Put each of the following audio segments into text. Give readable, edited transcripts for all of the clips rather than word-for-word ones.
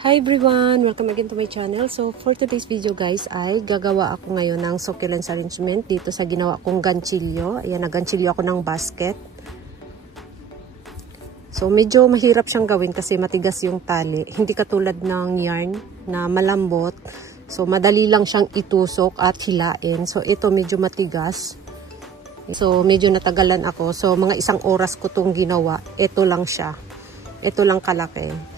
Hi everyone! Welcome again to my channel. So for today's video guys ay gagawa ako ngayon ng succulents arrangement dito sa ginawa kong ganchilyo. Ayan, nag-ganchilyo ako ng basket. So medyo mahirap siyang gawin kasi matigas yung tali. Hindi katulad ng yarn na malambot. So madali lang siyang itusok at hilain. So ito medyo matigas. So medyo natagalan ako. So mga 1 oras ko itong ginawa. Ito lang siya. Ito lang kalaki.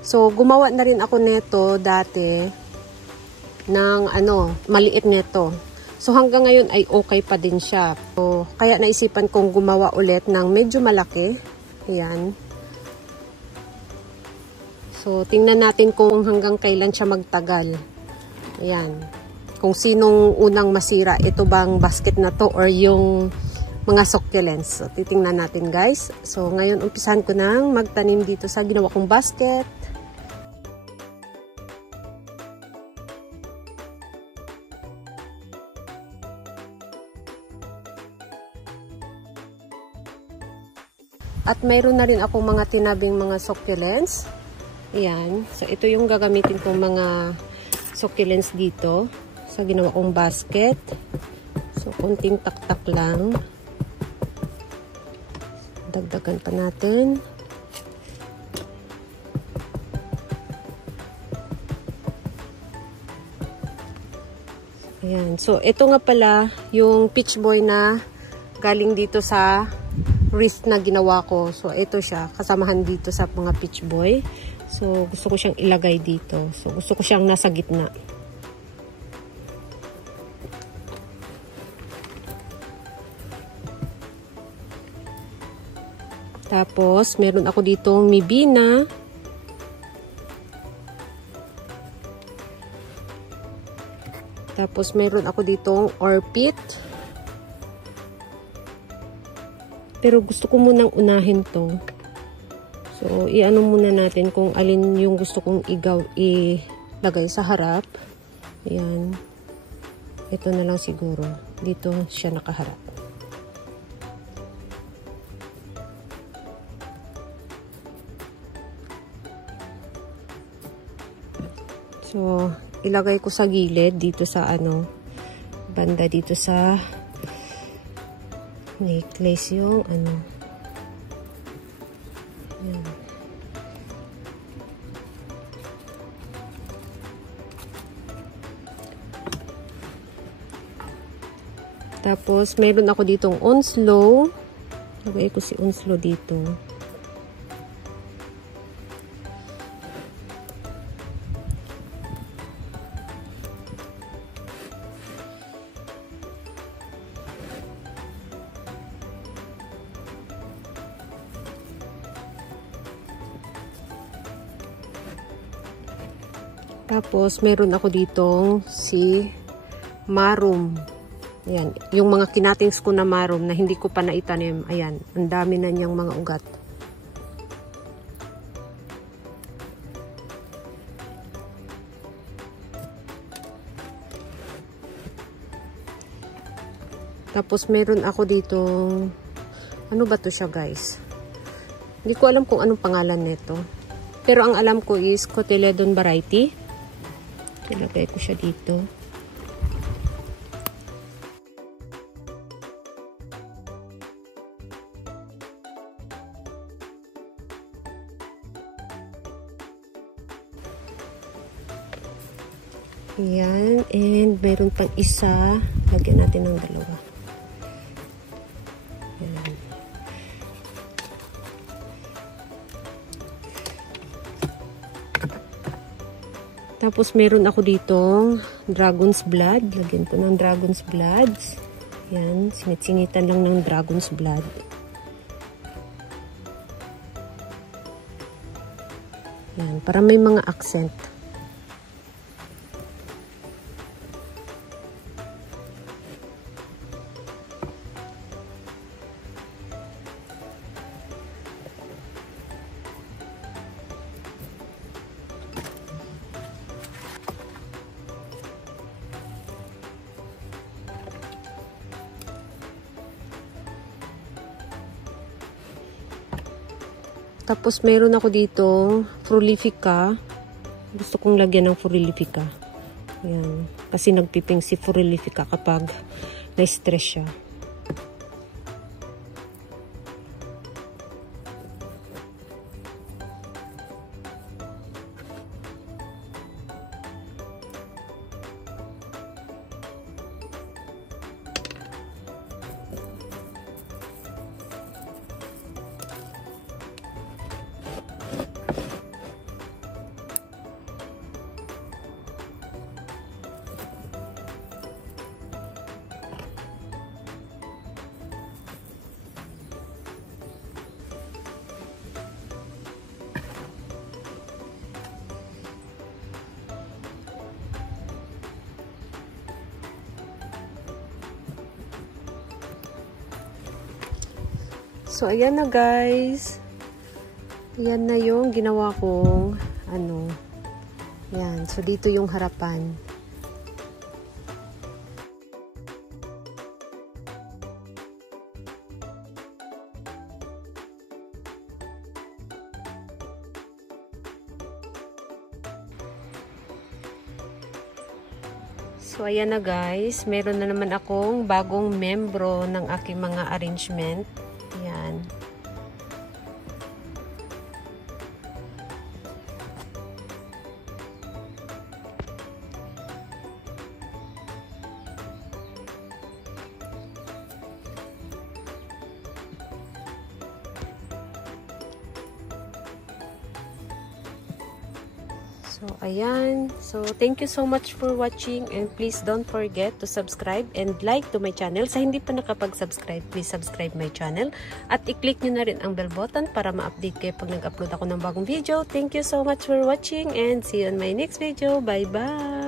So, gumawa na rin ako neto dati ng maliit neto. So, hanggang ngayon ay okay pa din siya. So, kaya naisipan kong gumawa ulit ng medyo malaki. Ayan. So, tingnan natin kung hanggang kailan siya magtagal. Ayan. Kung sinong unang masira, ito bang basket na to or yung mga succulents. So, titingnan natin guys. So, ngayon umpisahan ko nang magtanim dito sa ginawa kong basket. At mayroon na rin akong mga tinabing mga succulents. Ayan. So, ito yung gagamitin kong mga succulents dito sa ginawa kong basket. So, konting taktak lang. Dagdagan pa natin. Ayan. So, ito nga pala yung peach boy na galing dito sa wrist na ginawa ko. So, ito siya. Kasamahan dito sa mga peach boy. So, gusto ko siyang ilagay dito. So, gusto ko siyang nasa gitna. Tapos, meron ako ditong mibina. Tapos, meron ako ditong orpit. Pero gusto ko munang unahin to. So, i-ano muna natin kung alin yung gusto kong ilagay sa harap. Ayan. Ito na lang siguro. Dito siya nakaharap. So, ilagay ko sa gilid dito sa ano, banda dito sa necklace yung ano. Yan. Tapos, meron ako ditong Onslow. Lagay ko si Onslow dito. Tapos, meron ako ditong si Marum. Ayan, yung mga kinatings ko na marum na hindi ko pa naitanim. Ayan, ang dami na niyang mga ugat. Tapos meron ako ditong, ano ba to siya guys? Hindi ko alam kung anong pangalan nito. Pero ang alam ko is Cotyledon variety. Ilagay ko siya dito. Ayan, and mayroon pang isa. Lagyan natin ng dalawa. Ayan. Tapos meron ako ditong dragon's blood. Lagyan ko ng dragon's blood. Ayan, sinit-sinitan lang ng dragon's blood. Ayan, para may mga accent. Tapos, meron ako dito Frolifica. Gusto kong lagyan ng Frolifica. Ayan. Kasi nagpiping si Frolifica kapag na-stress siya. So, ayan na guys. Ayan na yung ginawa kong ano. Ayan. So, dito yung harapan. So, ayan na guys. Meron na naman akong bagong membro ng aking mga arrangement. Ayan. So, ayan. So, thank you so much for watching and please don't forget to subscribe and like to my channel. Sa hindi pa nakapag-subscribe, please subscribe my channel at i-click nyo na rin ang bell button para ma-update kayo pag nag-upload ako ng bagong video. Thank you so much for watching and see you on my next video. Bye-bye!